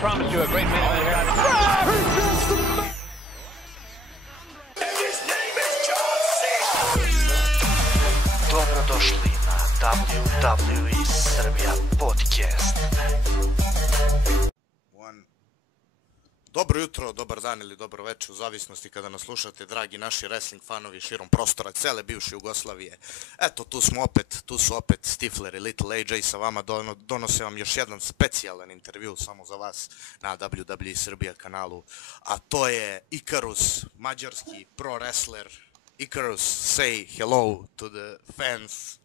promise you a great main event here. Dobrodošli na WWE Srbija podcast. Dobro jutro, dobar dan ili dobro večer, u zavisnosti kada nas slušate, dragi naši wrestling fanovi širom prostora cele bivše Jugoslavije. Eto, tu su opet Stifler i LittleAJ sa vama, donose vam još jedan specijalan intervju samo za vas na WWE Srbija kanalu, a to je Icarus, madjarski pro wrestler. Icarus, say hello to the fans.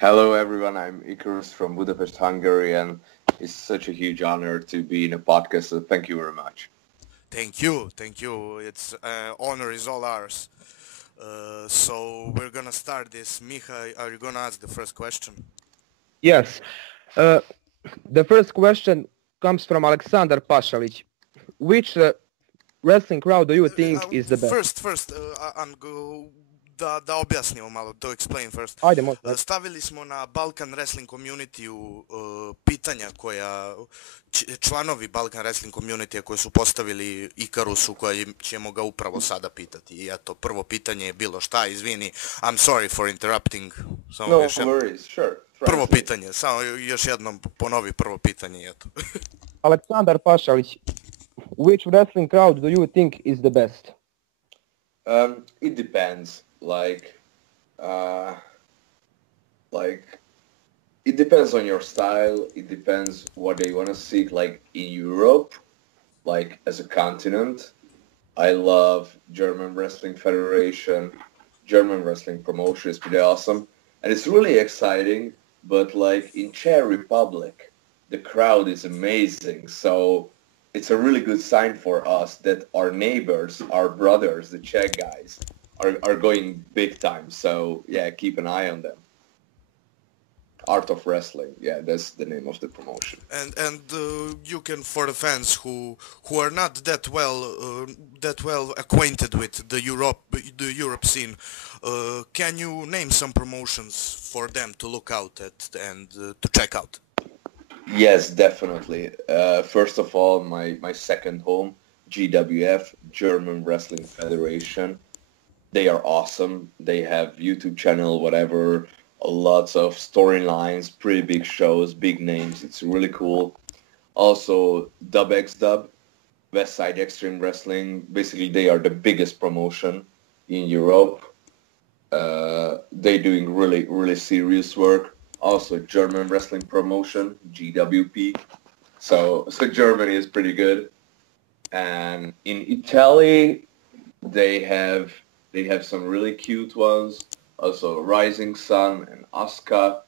Hello everyone, I'm Icarus from Budapest, Hungary, and it's such a huge honor to be in a podcast, so thank you very much. Thank you. It's honor is all ours. So we're gonna start this. Mihaj, are you gonna ask the first question? Yes. The first question comes from Aleksandar Pašalić. Which wrestling crowd do you think is the best? First, da objasnimo malo, to explain first. Ajde, možda. Stavili smo na Balkan Wrestling Community-u pitanja koja članovi Balkan Wrestling Community-a koje su postavili Icarusu, koje ćemo ga upravo sada pitati. I eto, prvo pitanje je bilo šta, izvini, I'm sorry for interrupting. No worries, sure. Prvo pitanje, samo još jednom ponovi prvo pitanje, eto. Aleksandar Pašalić, which wrestling crowd do you think is the best? It depends. It depends on your style. It depends what they want to seek. Like in Europe, like as a continent, I love German Wrestling Federation. German wrestling promotion is pretty awesome, and it's really exciting. But like in Czech Republic, the crowd is amazing. So it's a really good sign for us that our neighbors, our brothers, the Czech guys, are going big time. So yeah, keep an eye on them. Art of Wrestling, yeah, that's the name of the promotion. And you can, for the fans who are not that well acquainted with the Europe scene, can you name some promotions for them to look out at and to check out? Yes, definitely. First of all, my second home, GWF, German Wrestling Federation. They are awesome. They have YouTube channel, whatever, lots of storylines, pretty big shows, big names. It's really cool. Also, WXW, West Side Extreme Wrestling. Basically, they are the biggest promotion in Europe. They're doing really, really serious work. Also, German wrestling promotion, GWP. So Germany is pretty good. And in Italy, they have some really cute ones. Also, Rising Sun and Asuka.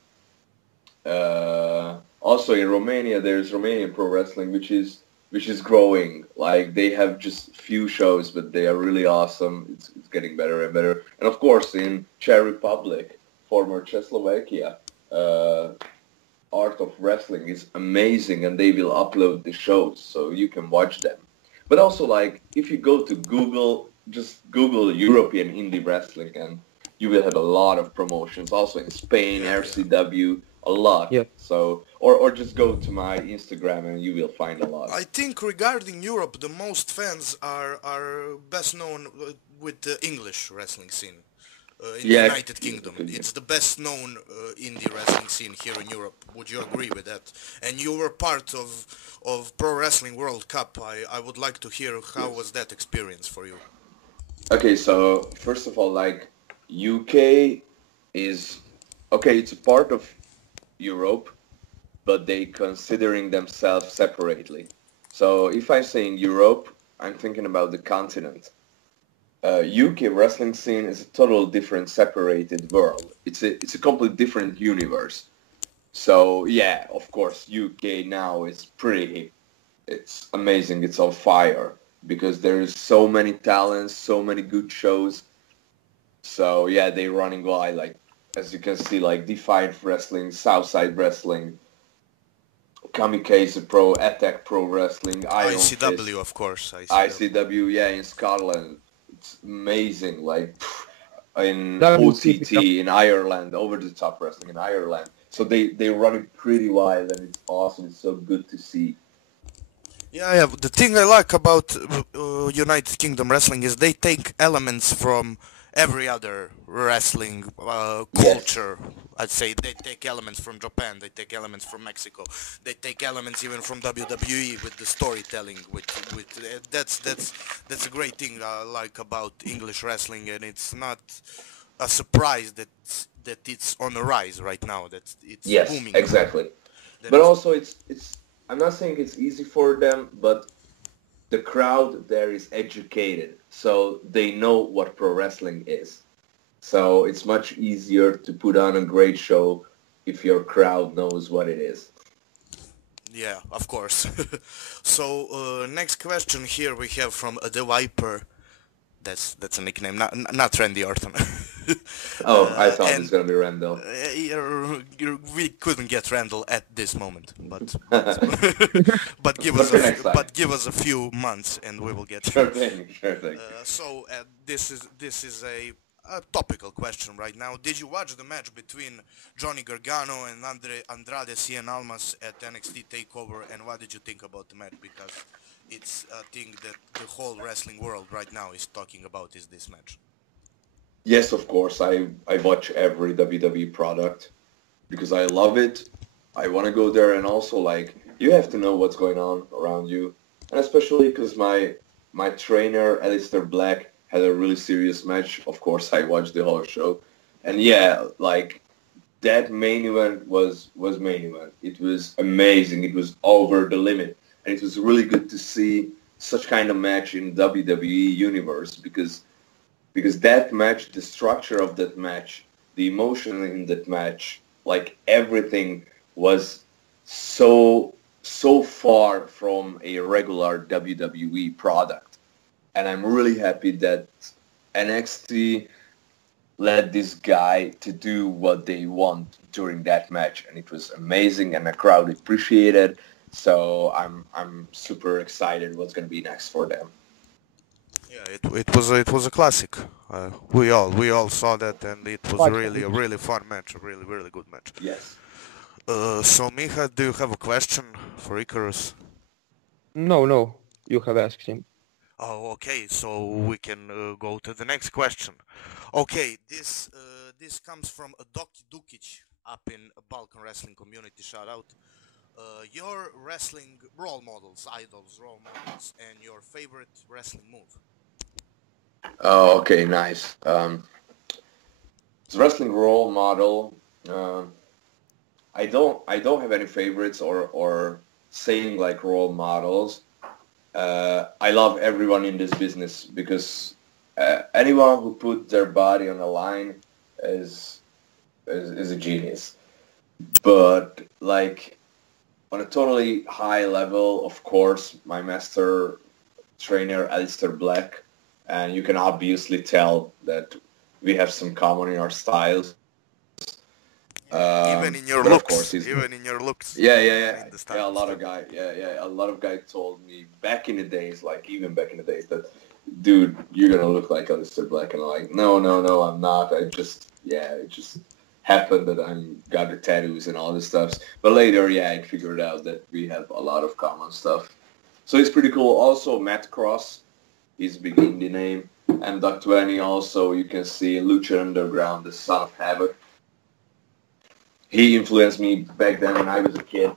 Also, in Romania, there's Romanian Pro Wrestling, which is growing. Like they have just few shows, but they are really awesome. It's getting better and better. And of course, in Czech Republic, former Czechoslovakia. Art of Wrestling is amazing, and they will upload the shows so you can watch them. But also, like, if you go to Google, just Google European indie wrestling and you will have a lot of promotions. Also in Spain, RCW, a lot. Yeah. So, or just go to my Instagram and you will find a lot. I think regarding Europe, the most fans are best known with the English wrestling scene. In the United Kingdom. It's the best known indie wrestling scene here in Europe. Would you agree with that? And you were part of Pro Wrestling World Cup. I would like to hear how was that experience for you? Okay, so first of all, like UK is, okay, it's a part of Europe, but they considering themselves separately. So if I'm saying Europe, I'm thinking about the continent. UK wrestling scene is a total different separated world. It's a completely different universe. So yeah, of course, UK now is pretty, it's amazing, it's on fire because there is so many talents, so many good shows. So yeah, they're running wild, like as you can see, like Defiant Wrestling, Southside Wrestling, Kamikaze Pro, Attack Pro Wrestling, ICW, of course. ICW, yeah, in Scotland. It's amazing, like in OTT in Ireland, Over the Top Wrestling in Ireland. So they run it pretty wild, and it's awesome. It's so good to see. Yeah. The thing I like about United Kingdom Wrestling is they take elements from every other wrestling culture. I'd say they take elements from Japan, they take elements from Mexico, they take elements even from WWE with the storytelling. That's a great thing I like about English wrestling, and it's not a surprise that it's on the rise right now. That it's Yes, booming. exactly. That But it's- also, it's. I'm not saying it's easy for them, but the crowd there is educated, so they know what pro wrestling is. So it's much easier to put on a great show if your crowd knows what it is. Yeah, of course. So next question here we have from the Viper. That's a nickname, not Randy Orton. Oh, I thought it and was gonna be Randall. we couldn't get Randall at this moment, but but give But us for next time. give us a few months and we will get Sure him. thing, sure thing. So this is a topical question right now. Did you watch the match between Johnny Gargano and Andrade Cien Almas at NXT Takeover, and what did you think about the match? Because it's a thing that the whole wrestling world right now is talking about, is this match. Yes, of course. I watch every WWE product because I love it. I want to go there, and also like you have to know what's going on around you, and especially because my trainer Aleister Black had a really serious match. Of course, I watched the whole show, and yeah, like that main event was main event. It was amazing. It was over the limit, and it was really good to see such kind of match in WWE universe because that match, the structure of that match, the emotion in that match, like everything was so far from a regular WWE product. And I'm really happy that NXT let this guy to do what they want during that match, and it was amazing, and the crowd appreciated. So I'm super excited what's going to be next for them. Yeah, it was a classic. We all saw that, and it was really a really fun match, a really good match. Yes. So Miha, do you have a question for Icarus? No, you have asked him. Oh, okay. So we can go to the next question. Okay, this comes from a Doki Dukic up in a Balkan wrestling community. Shout out. Your wrestling role models, and your favorite wrestling move. Oh, okay, nice. As wrestling role model, uh, I don't have any favorites or saying like role models. I love everyone in this business because anyone who put their body on the line is a genius. But like on a totally high level, of course, my master trainer Aleister Black, and you can obviously tell that we have some common in our styles. Even in your but of looks, course, he's even in your looks. yeah, in the a styles. lot of guys, a lot of guys told me back in the days, like even back in the days, that dude, you're gonna look like Aleister Black, and I'm like, no, I'm not. It just happened that I'm got the tattoos and all this stuff. But later, I figured out that we have a lot of common stuff. So it's pretty cool. Also, Matt Cross, he's a big indie name, and Duck 20 also. You can see Lucha Underground, the Son of Havoc. He influenced me back then when I was a kid,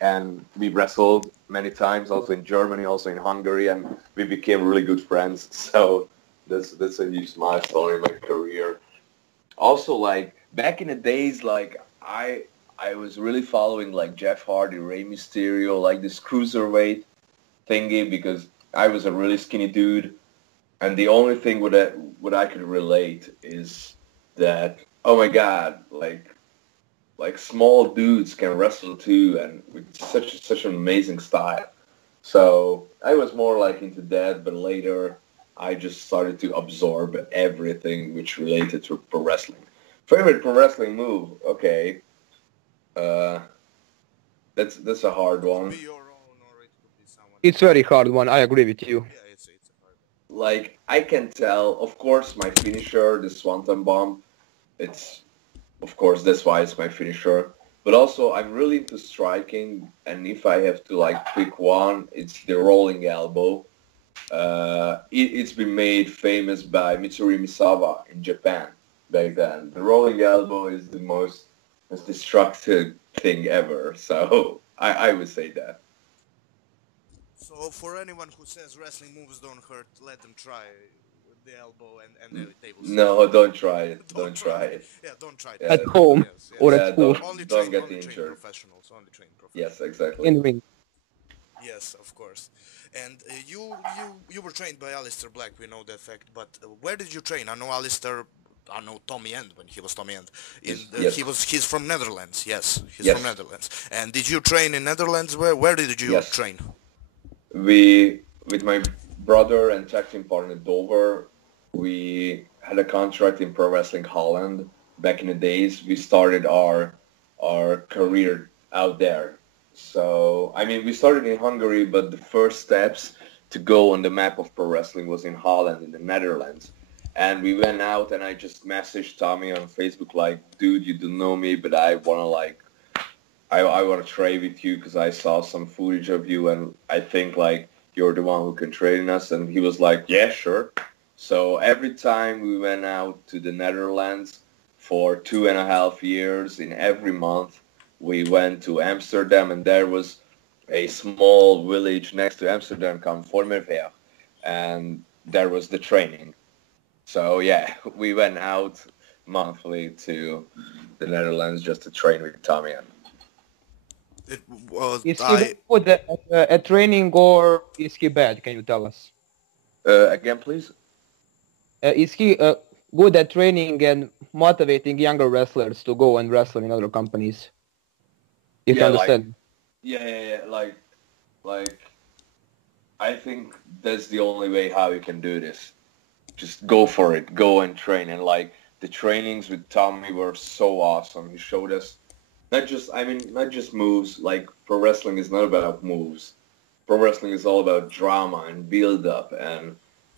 and we wrestled many times, also in Germany, also in Hungary, and we became really good friends. So that's a huge milestone in my career. Also, like back in the days, like I was really following like Jeff Hardy, Rey Mysterio, like this cruiserweight thingy, because I was a really skinny dude, and the only thing what I could relate is that, oh my god, like small dudes can wrestle too, and with such an amazing style. So I was more like into that, but later I just started to absorb everything which related to pro wrestling. Favorite pro wrestling move? Okay, that's a hard one. Be your own, or it could be someone. It's very hard one. I agree with you. Yeah, it's a hard one. Like I can tell, of course, my finisher, the Swanton Bomb. It's, of course, that's why it's my finisher. But also, I'm really into striking, and if I have to like pick one, it's the rolling elbow. It's been made famous by Mitsuri Misawa in Japan back then. The rolling elbow is the most destructive thing ever. So I would say that. So for anyone who says wrestling moves don't hurt, let them try with the elbow and they will see. No, don't try it. Don't try it. Yeah, don't try it. Yeah. At home Yes, or Yeah, at school. don't get only injured. trained professionals. Only trained professionals. Yes, exactly. in ring. Yes, of course. And you were trained by Alistair Black, we know that fact. But where did you train? I know Alistair. I know Tommy End when he was Tommy End. Yes. He's from Netherlands. Yes, he's Yes. from Netherlands. And did you train in Netherlands? Where did you Yes. train? We, with my brother and tag team partner Dover, we had a contract in Pro Wrestling Holland. Back in the days, we started our career out there. So, I mean, we started in Hungary, but the first steps to go on the map of pro wrestling was in Holland, in the Netherlands. And we went out, and I just messaged Tommy on Facebook, like, dude, you don't know me, but I want to, like, I want to trade with you because I saw some footage of you, and I think, like, you're the one who can train us. And he was like, yeah, sure. So every time we went out to the Netherlands for 2.5 years, in every month, we went to Amsterdam, and there was a small village next to Amsterdam called Vormerveer, and there was the training. So yeah, we went out monthly to the Netherlands just to train with Tommy. It was Is he good at training or is he bad? Can you tell us? Again, please? Is he good at training and motivating younger wrestlers to go and wrestle in other companies? If you understand. Yeah. Like, I think that's the only way how you can do this. Just go for it. Go and train. And, like, the trainings with Tommy were so awesome. He showed us not just moves. Like, pro wrestling is not about moves. Pro wrestling is all about drama and build-up and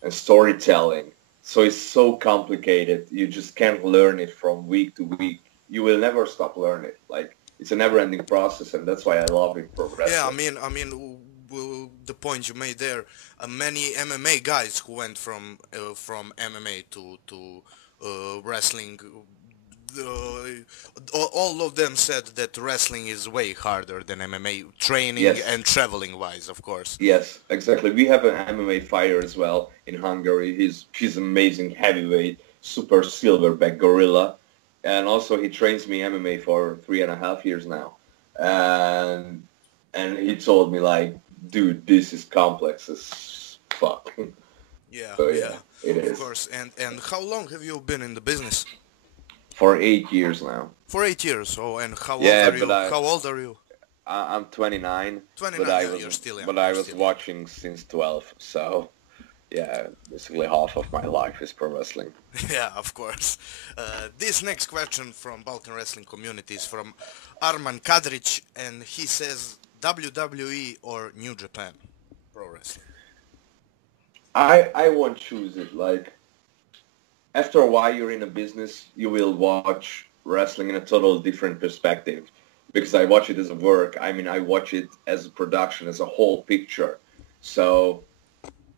storytelling. So it's so complicated. You just can't learn it from week to week. You will never stop learning it. Like, it's a never-ending process, and that's why I love it, pro wrestling. Yeah, I mean, the point you made there. Many MMA guys who went from MMA to wrestling. All of them said that wrestling is way harder than MMA, training Yes. and traveling wise, of course. Yes, exactly. We have an MMA fighter as well in Hungary. He's amazing heavyweight, super silverback gorilla. And also he trains me MMA for 3.5 years now. And he told me, like, dude, this is complex as fuck. Yeah, So, yeah, it of is. course. And how long have you been in the business? For 8 years now. For 8 years. Oh, and how old Yeah, are you? but How old are you? I'm 29. 29, But I yeah, was, you're still young, but I you're was still young. watching since 12. So, yeah, basically half of my life is pro wrestling. Yeah, of course. This next question from Balkan wrestling community is from Arman Kadrić, and he says WWE or New Japan pro wrestling. I won't choose it. Like, after a while you're in a business, you will watch wrestling in a total different perspective. Because I watch it as a work. I mean, I watch it as a production, as a whole picture. So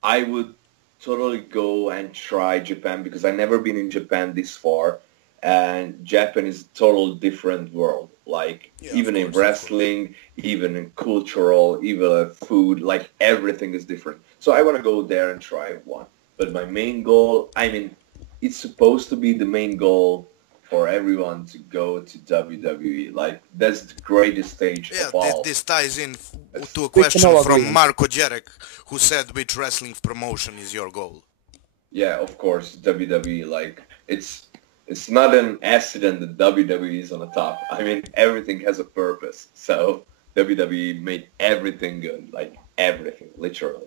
I would totally go and try Japan because I've never been in Japan this far. And Japan is a total different world. Like, Yeah, even of in course, wrestling, even in cultural, even food, like everything is different. So I want to go there and try one. But my main goal, I mean, it's supposed to be the main goal for everyone to go to WWE. Like, that's the greatest stage Yeah, of all. this ties in to a We can question all from agree. Marko Djerek, who said which wrestling promotion is your goal? Yeah, of course, WWE. Like, it's not an accident that WWE is on the top. I mean, everything has a purpose. So WWE made everything good, like everything, literally.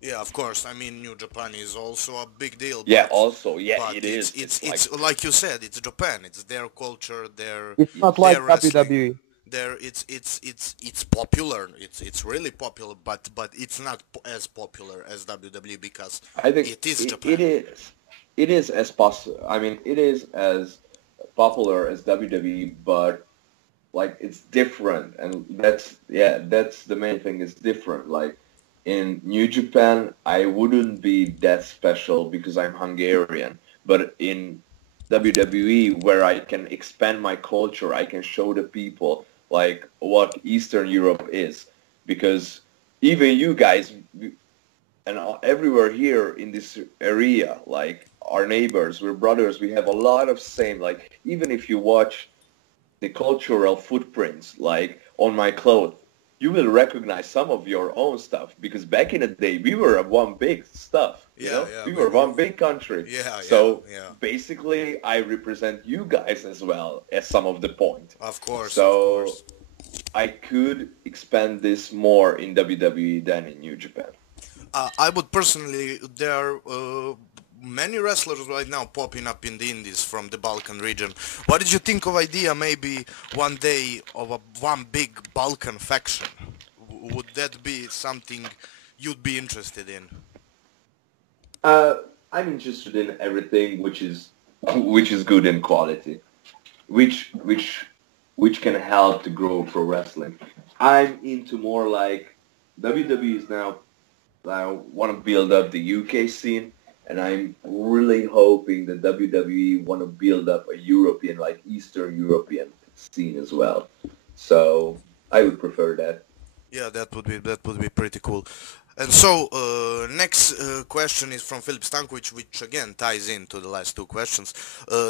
Yeah, of course. I mean, New Japan is also a big deal. Yeah, but- also, yeah, but it is. It's like you said, it's Japan. It's their culture, their It's not like their wrestling. WWE. There, it's popular. It's really popular, but it's not as popular as WWE because I think it is Japan. It is as possible. I mean, it is as popular as WWE, but like it's different, and that's the main thing. It's different. Like in New Japan, I wouldn't be that special because I'm Hungarian, but in WWE, where I can expand my culture, I can show the people like what Eastern Europe is, because even you guys and everywhere here in this area, like our neighbors, we're brothers, we have a lot of same, like even if you watch the cultural footprints, like on my clothes, you will recognize some of your own stuff, because back in the day we were one big stuff. We were one big country. So basically I represent you guys as well at some of the point. Of course. So of course. I could expand this more in WWE than in New Japan. I would personally, there are many wrestlers right now popping up in the indies from the Balkan region. What did you think of idea maybe one day of one big Balkan faction? Would that be something you'd be interested in? I'm interested in everything which is good in quality, which can help to grow pro wrestling. I'm into more like WWE is now. I want to build up the UK scene, and I'm really hoping that WWE want to build up a European, like Eastern European scene as well. So I would prefer that. Yeah, that would be pretty cool. And so, next question is from Filip Stanković, which again ties into the last two questions.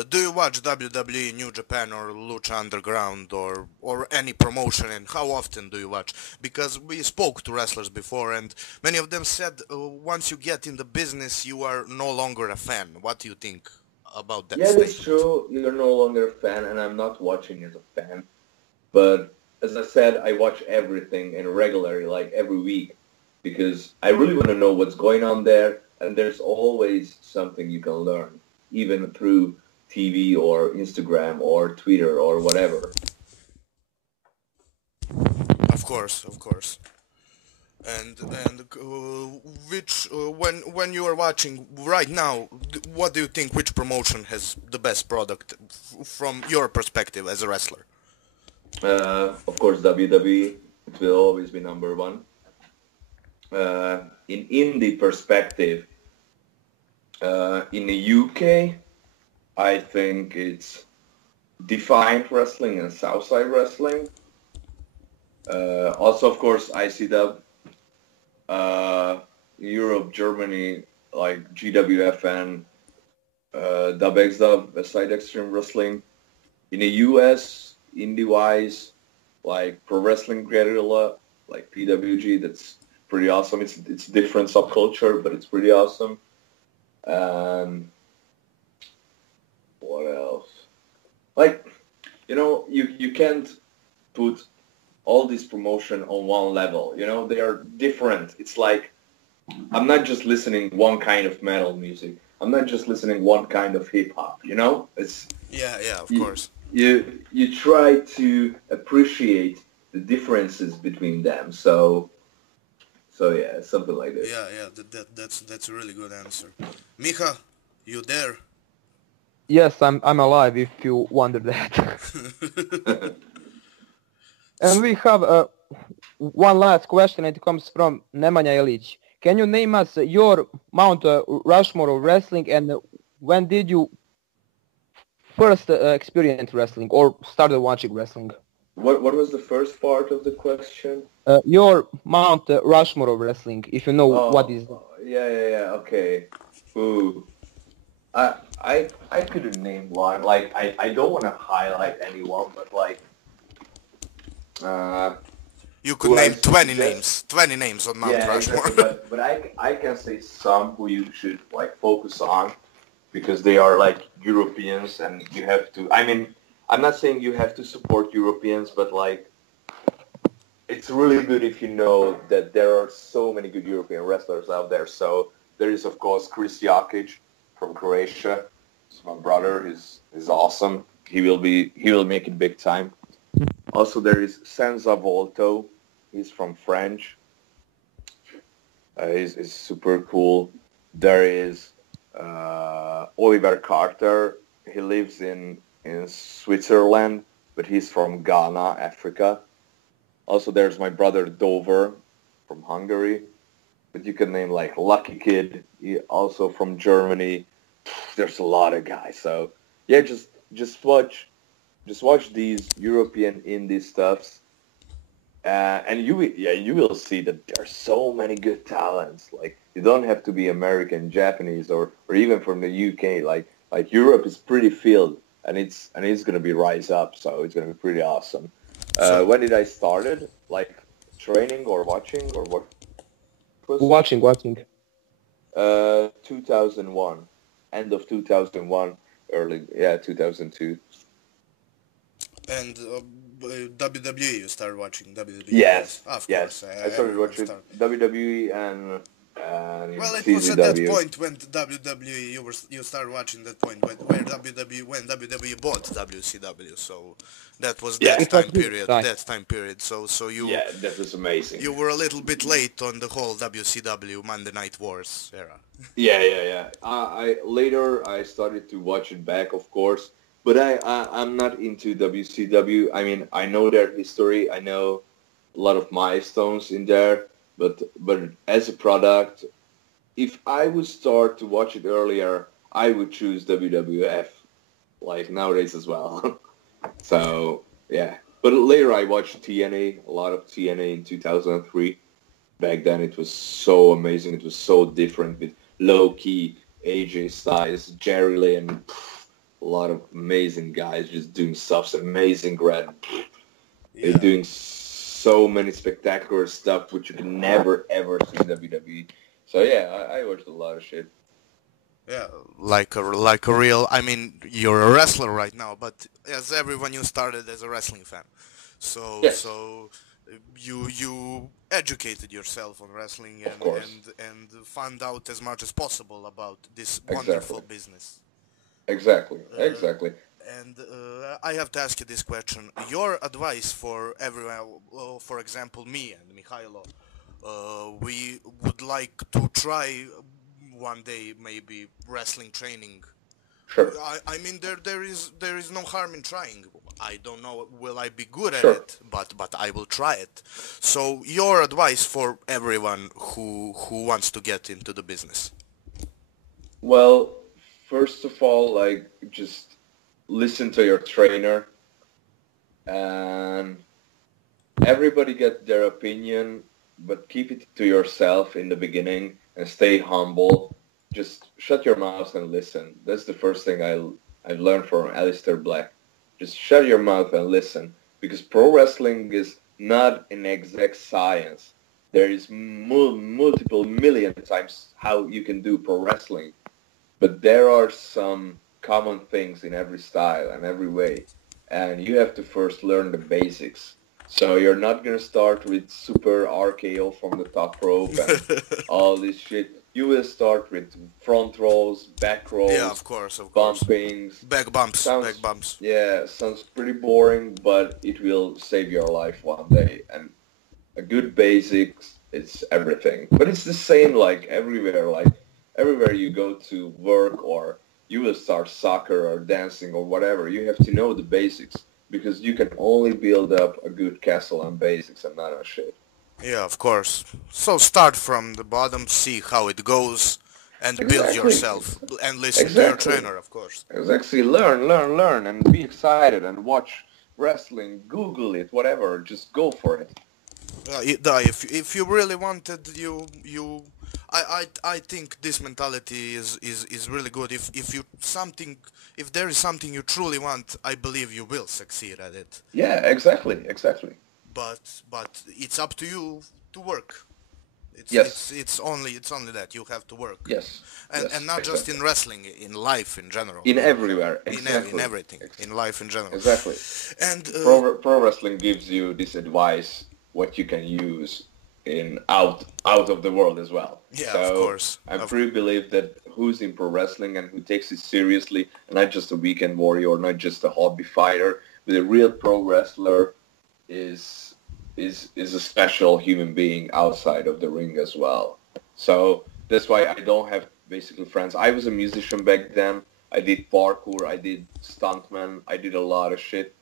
Do you watch WWE New Japan or Lucha Underground or any promotion, and how often do you watch? Because we spoke to wrestlers before, and many of them said once you get in the business, you are no longer a fan. What do you think about that statement? That's true. You're no longer a fan, and I'm not watching as a fan. But as I said, I watch everything and regularly, like every week, because I really want to know what's going on there, and there's always something you can learn, even through TV or Instagram or Twitter or whatever. Of course. And which when you are watching right now, what do you think? Which promotion has the best product from your perspective as a wrestler? Of course, WWE. It will always be number one. In indie perspective, in the UK, I think it's Defiant Wrestling and Southside Wrestling. Also, of course, ICW. Europe, Germany, like GWFN, WXW, Westside Extreme Wrestling. In the US, indie-wise, like Pro Wrestling Guerrilla, like PWG, that's pretty awesome. It's different subculture, but it's pretty awesome. What else? Like, you can't put all this promotion on one level. They are different. It's like I'm not just listening one kind of metal music. I'm not just listening one kind of hip hop. It's of course. You try to appreciate the differences between them. So yeah, something like that. Yeah, that's a really good answer. Miha, you there? Yes, I'm alive. If you wonder that. And we have one last question. It comes from Nemanja Ilić. Can you name us your Mount Rushmore of wrestling, and when did you first experience wrestling or started watching wrestling? What was the first part of the question? Your Mount Rushmore of wrestling, if you know what is. Yeah. Okay. Ooh. I couldn't name one. Like I don't want to highlight anyone, but like. You could name 20 names on Mount Rushmore. Exactly, but I can say some who you should like focus on, because they are like Europeans, and you have to. I mean, I'm not saying you have to support Europeans, but like it's really good if you know that there are so many good European wrestlers out there. So there is of course Chris Jakic from Croatia. He's my brother. He's awesome. He will make it big time. Also, there is Senza Volto. He's from French. He's super cool. There is Oliver Carter. He lives in Switzerland. but he's from Ghana, Africa. Also, there's my brother Dover from Hungary. But you can name like Lucky Kid, also from Germany. There's a lot of guys. So yeah, just watch these European indie stuffs, and you will see that there are so many good talents. Like you don't have to be American, Japanese, or even from the UK. Like Europe is pretty filled, and it's gonna be rise up. So it's gonna be pretty awesome. When did I started? Like training or watching or what? Watching. 2001, end of 2001, early 2002. And WWE, you started watching WWE? Yes, Of yes. course. I started watching WWE and Well, it CZW. was at that point when WWE you started watching that point when WWE bought WCW, so that was Yeah. that It was time good period. time. That time period. So you Yeah, that was amazing. you were a little bit late on the whole WCW Monday Night Wars era. Yeah. I later I started to watch it back, of course, but I'm not into WCW. I mean, I know their history. I know a lot of milestones in there, but as a product, if I would start to watch it earlier, I would choose WWF, like nowadays as well. So yeah, but later I watched TNA, a lot of TNA in 2003. Back then it was so amazing. It was so different with low-key AJ Styles, Jerry Lynn, a lot of amazing guys just doing stuff, amazing grad. They're doing so many spectacular stuff which you can never ever see in WWE. So yeah, I watched a lot of shit. Yeah, like a real. I mean, you're a wrestler right now, but as everyone, you started as a wrestling fan. So Yes. so you educated yourself on wrestling Of course. and found out as much as possible about this Exactly. wonderful business. Exactly. And I have to ask you this question. Your advice for everyone, for example, me and Mihajlo, we would like to try one day maybe wrestling training. Sure. I mean, there is no harm in trying. I don't know, will I be good at Sure. it, but I will try it. So your advice for everyone who wants to get into the business. Well, first of all, like just listen to your trainer, and everybody get their opinion, but keep it to yourself in the beginning and stay humble. Just shut your mouth and listen. That's the first thing I learned from Aleister Black. Just shut your mouth and listen, because pro wrestling is not an exact science. There is multiple million times how you can do pro wrestling, but there are some common things in every style and every way, and you have to first learn the basics. So you're not gonna start with super RKO from the top rope and all this shit. You will start with front rolls, back rolls, Yeah, of course. bumpings. Back bumps. Yeah, sounds pretty boring, but it will save your life one day. And a good basics, it's everything. But it's the same like everywhere. Like everywhere you go to work or you will start soccer or dancing or whatever, you have to know the basics, because you can only build up a good castle on basics and not on shit. Yeah, of course. So start from the bottom, see how it goes, and build Exactly. yourself, and listen to your Exactly. trainer, of course. Exactly. Learn, and be excited and watch wrestling. Google it, whatever. Just go for it. If you really wanted, I think this mentality is really good. If there is something you truly want, I believe you will succeed at it. Yeah, exactly. But it's up to you to work. Yes. It's only that you have to work. Yes. And not just in wrestling, in life in general. In everywhere. In Exactly. everything, in life in general. Exactly. And Pro wrestling gives you this advice, what you can use in out of the world as well. Yeah, so of course. I truly believe that who's in pro wrestling and who takes it seriously, and not just a weekend warrior or not just a hobby fighter, but a real pro wrestler is a special human being outside of the ring as well. So that's why I don't have basically friends. I was a musician back then. I did parkour. I did stuntman. I did a lot of shit.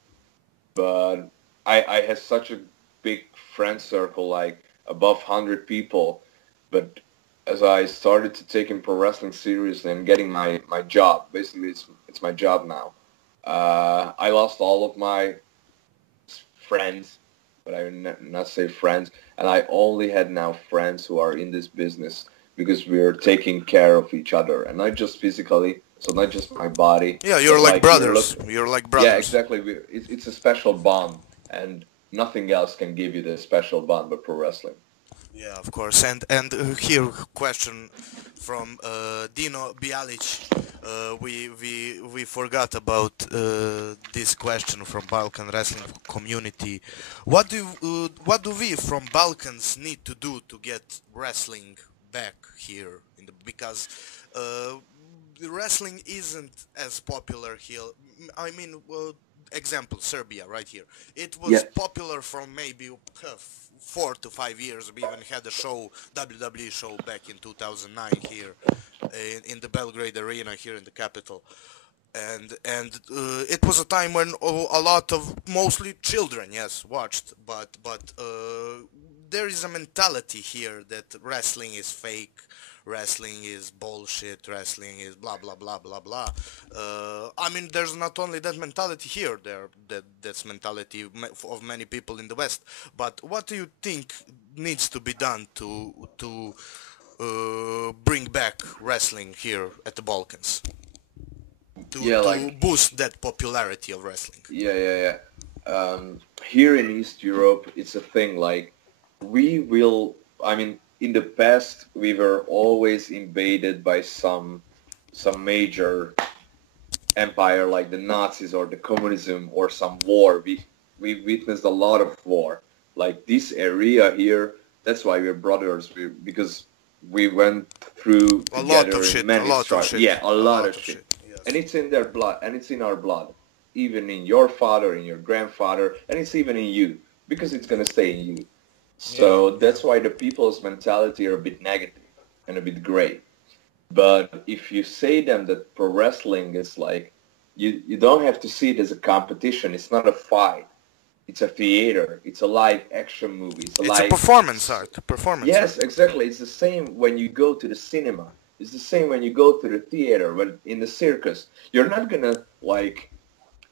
but I had such a big friend circle, like above 100 people. But as I started to take pro wrestling seriously and getting my job, basically it's my job now, I lost all of my friends, but I would not say friends, and I only had now friends who are in this business because we're taking care of each other, and not just physically, so not just my body. Yeah, you're like brothers. You're like brothers. Yeah, exactly. It's a special bond, and nothing else can give you the special bond but pro wrestling. Yeah, of course. And here question from Dino Bijalić. We forgot about this question from Balkan wrestling community. What do we from Balkans need to do to get wrestling back here? Because wrestling isn't as popular here. I mean, example, Serbia right here. It was popular for maybe 4 to 5 years. We even had a show, WWE show back in 2009 here in the Belgrade Arena here in the capital. And it was a time when a lot of mostly children, yes, watched, but there is a mentality here that wrestling is fake, wrestling is bullshit, wrestling is blah blah blah blah blah. I mean, there's not only that mentality here, that's mentality of many people in the West. But what do you think needs to be done to bring back wrestling here at the Balkans? To boost that popularity of wrestling. Yeah. Here in East Europe, it's a thing, like, in the past, we were always invaded by some major empire, like the Nazis or the communism or some war. We witnessed a lot of war. Like this area here, that's why we're brothers, because we went through a lot of shit. Yeah, a lot of shit. Yes. And it's in their blood, and it's in our blood. Even in your father, in your grandfather, and it's even in you, because it's going to stay in you. So that's why the people's mentality are a bit negative and a bit gray. But if you say them that pro wrestling is like, you don't have to see it as a competition. It's not a fight. It's a theater. It's a live action movie. It's a performance art. Yes, exactly. It's the same when you go to the cinema. It's the same when you go to the theater, when in the circus. You're not going to, like,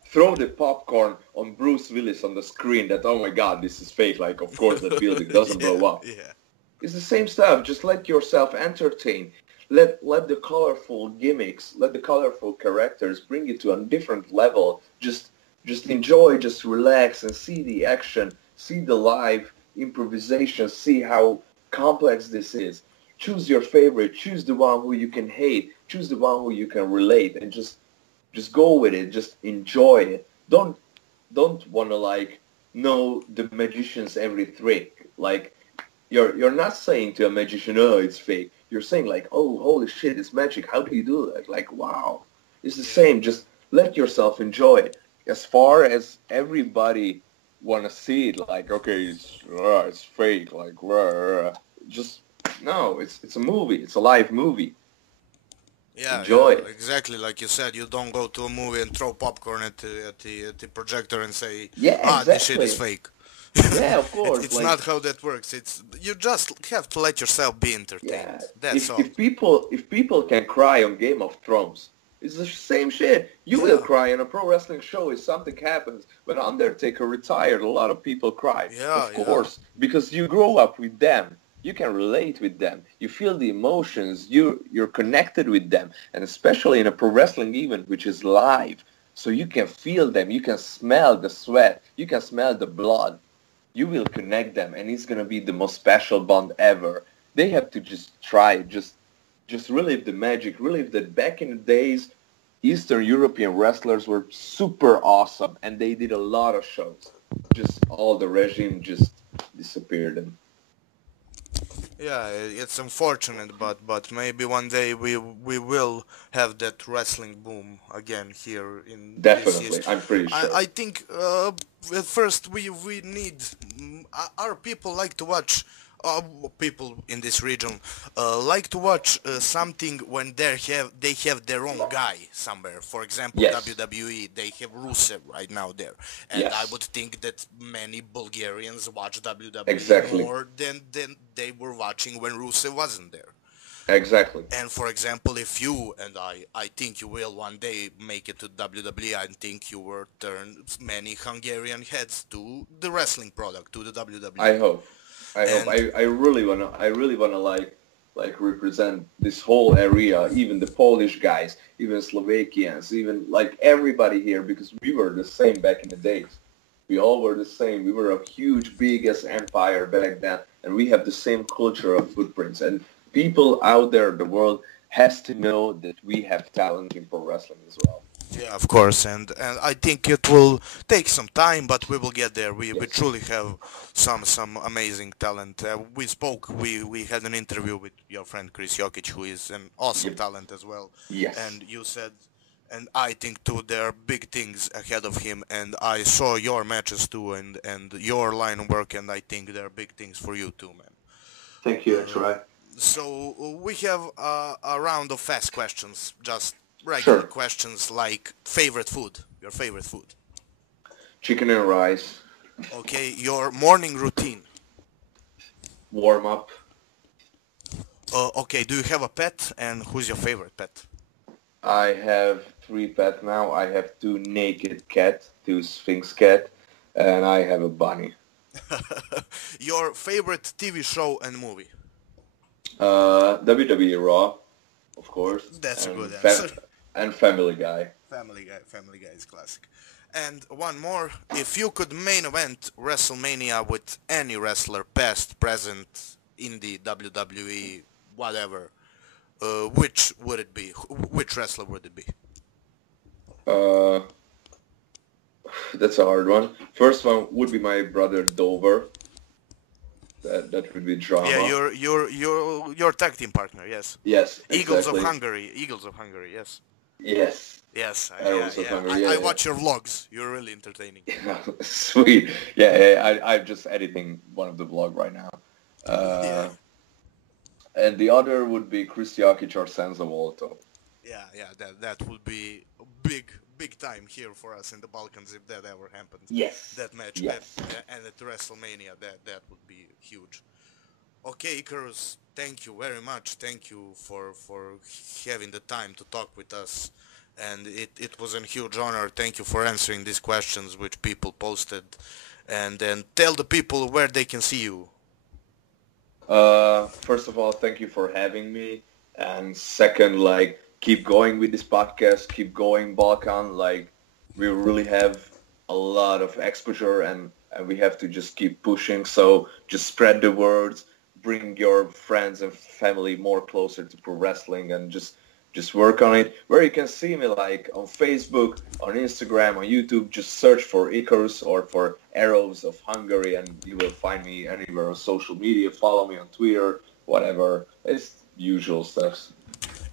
throw the popcorn on Bruce Willis on the screen that, oh my God, this is fake. Like, of course, the building doesn't blow up. Yeah. It's the same stuff. Just let yourself entertain. Let the colorful gimmicks, let the colorful characters bring you to a different level. Just enjoy, just relax and see the action, see the live improvisation, see how complex this is. Choose your favorite. Choose the one who you can hate. Choose the one who you can relate, and just go with it. Just enjoy it. Don't want to, like, know the magician's every trick. Like, you're not saying to a magician, oh, it's fake. You're saying, like, oh, holy shit, it's magic. How do you do that? Like, wow. It's the same. Just let yourself enjoy it. As far as everybody want to see it, like, okay, it's fake. Like, just, no, it's a movie. It's a live movie. Yeah, enjoy it. Exactly like you said. You don't go to a movie and throw popcorn at the projector and say, exactly. This shit is fake. Yeah, of course. It's not how that works. You just have to let yourself be entertained. Yeah. That's all. If people can cry on Game of Thrones, it's the same shit. You will cry in a pro wrestling show if something happens. When Undertaker retired, a lot of people cried. Yeah, of course, because you grow up with them. You can relate with them. You feel the emotions. You're connected with them. And especially in a pro wrestling event, which is live. So you can feel them. You can smell the sweat. You can smell the blood. You will connect them. And it's going to be the most special bond ever. They have to just try it. Just relive the magic. Relive that back in the days, Eastern European wrestlers were super awesome. And they did a lot of shows. Just all the regime just disappeared. And yeah, it's unfortunate, but maybe one day we will have that wrestling boom again here in definitely. I'm pretty sure. I think at first we need our people like to watch people in this region like to watch something when they have their own guy somewhere. For example, Yes. WWE, they have Rusev right now there, and Yes. I would think that many Bulgarians watch WWE Exactly. more than they were watching when Rusev wasn't there. Exactly. And for example, if you and I think you will one day make it to WWE, I think you will turn many Hungarian heads to the wrestling product, to the WWE. I hope. And- I really wanna like represent this whole area, even the Polish guys, even Slovakians, even like everybody here, because we were the same back in the days. We all were the same. We were a huge, biggest empire back then, and we have the same culture of footprints. And people out there in the world has to know that we have talent in pro wrestling as well. Yeah, of course, and I think it will take some time, but we will get there. We truly have some amazing talent. We had an interview with your friend Chris Jokic, who is an awesome talent as well. Yes. And you said, and I think too, there are big things ahead of him, and I saw your matches too, and your line of work, and I think there are big things for you too, man. Thank you. That's right. So we have a round of fast questions, just regular Sure. questions like favorite food, your favorite food. Chicken and rice, Okay, your morning routine. warm up. Okay, do you have a pet, and who's your favorite pet? I have 3 pets now. I have 2 naked cats, 2 Sphinx cat, and I have a bunny. Your favorite TV show and movie? WWE Raw, of course. That's a and good answer. And Family Guy. Family Guy is classic. And one more, if you could main event WrestleMania with any wrestler, past, present, indie, WWE, whatever, which would it be? Which wrestler would it be? That's a hard one. First one would be my brother Dover. That would be drama. Yeah, your tag team partner, yes. Yes. Eagles of exactly. Hungary, yes. Yes. Yes, Arrows of Hungary, I yeah, watch your vlogs. You're really entertaining. Sweet. Yeah, I'm just editing one of the vlog right now. Yeah. And the other would be Chris Jokic or Senza Volto. Yeah, that would be big time here for us in the Balkans if that ever happened. Yes. That match, Yes. and at WrestleMania, that would be huge. Okay, Icarus, thank you very much. Thank you for having the time to talk with us, and it was a huge honor. Thank you for answering these questions which people posted, and then tell the people where they can see you. First of all, thank you for having me. And second, like, keep going with this podcast. Keep going, Balkan. Like, we really have a lot of exposure, and we have to just keep pushing. So just spread the words. Bring your friends and family more closer to pro wrestling, and just work on it. Where you can see me, like on Facebook, on Instagram, on YouTube, just search for Icarus or for Arrows of Hungary, and you will find me anywhere on social media. Follow me on Twitter, whatever. It's usual stuff.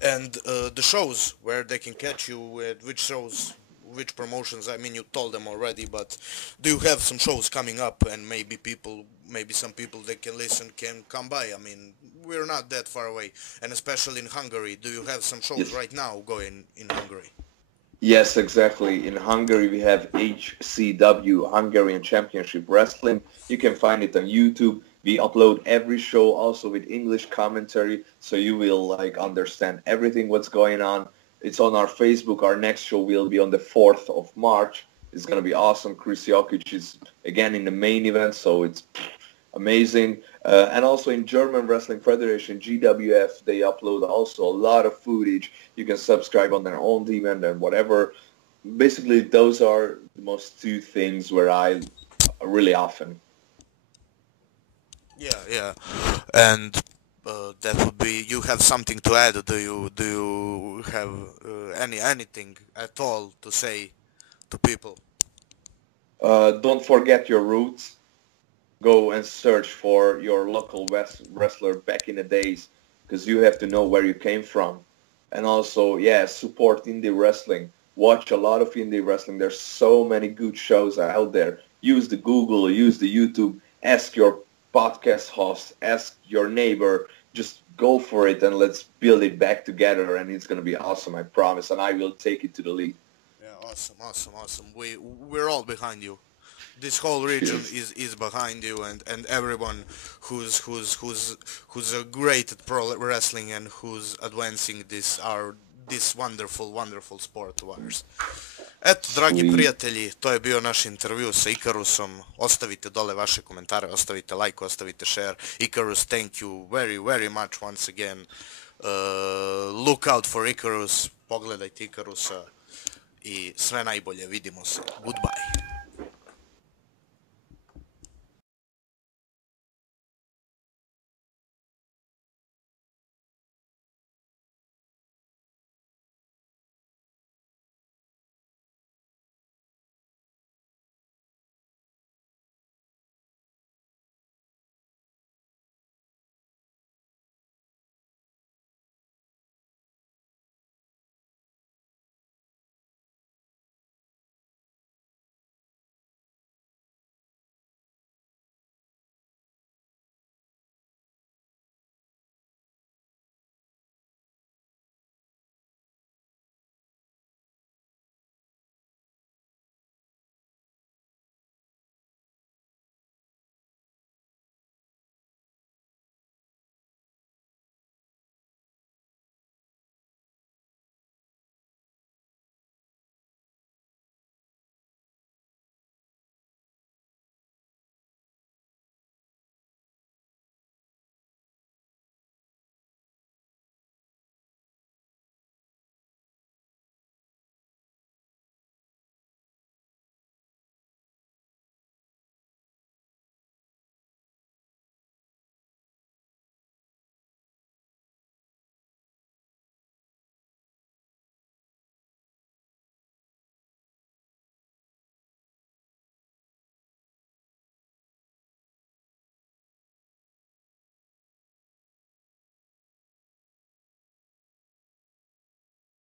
And the shows where they can catch you, which shows, which promotions. I mean, you told them already, but do you have some shows coming up, and maybe some people that can listen can come by? I mean, we're not that far away, and especially in Hungary. Do you have some shows right now going in Hungary? Yes, exactly. In Hungary, we have HCW, Hungarian Championship Wrestling. You can find it on YouTube. We upload every show also with English commentary, so you will like understand everything what's going on. It's on our Facebook. Our next show will be on the 4th of March. It's going to be awesome. Chris Jokic is again in the main event, so it's amazing. And also in German Wrestling Federation, GWF, they upload also a lot of footage. You can subscribe on their own demand and whatever. Basically, those are the most 2 things where I really often. Yeah, and that would be. You have something to add? Do you have anything at all to say to people? Don't forget your roots. Go and search for your local wrestler back in the days, because you have to know where you came from. And also, yeah, support indie wrestling. Watch a lot of indie wrestling. There's so many good shows out there. Use the Google, use the YouTube. Ask your podcast host, ask your neighbor, just go for it and let's build it back together, and it's going to be awesome, I promise, and I will take it to the league. Yeah, awesome. We're all behind you. This whole region is behind you, and everyone who's great at pro wrestling and who's advancing this wonderful sport of ours. Eto, dragi prijatelji, to je bio naš intervju sa Icarusom. Ostavite dole vaše komentare, ostavite like, ostavite share. Icarus, thank you very much once again. Look out for Icarus, pogledajte Icarusa i sve najbolje, vidimo se. Goodbye.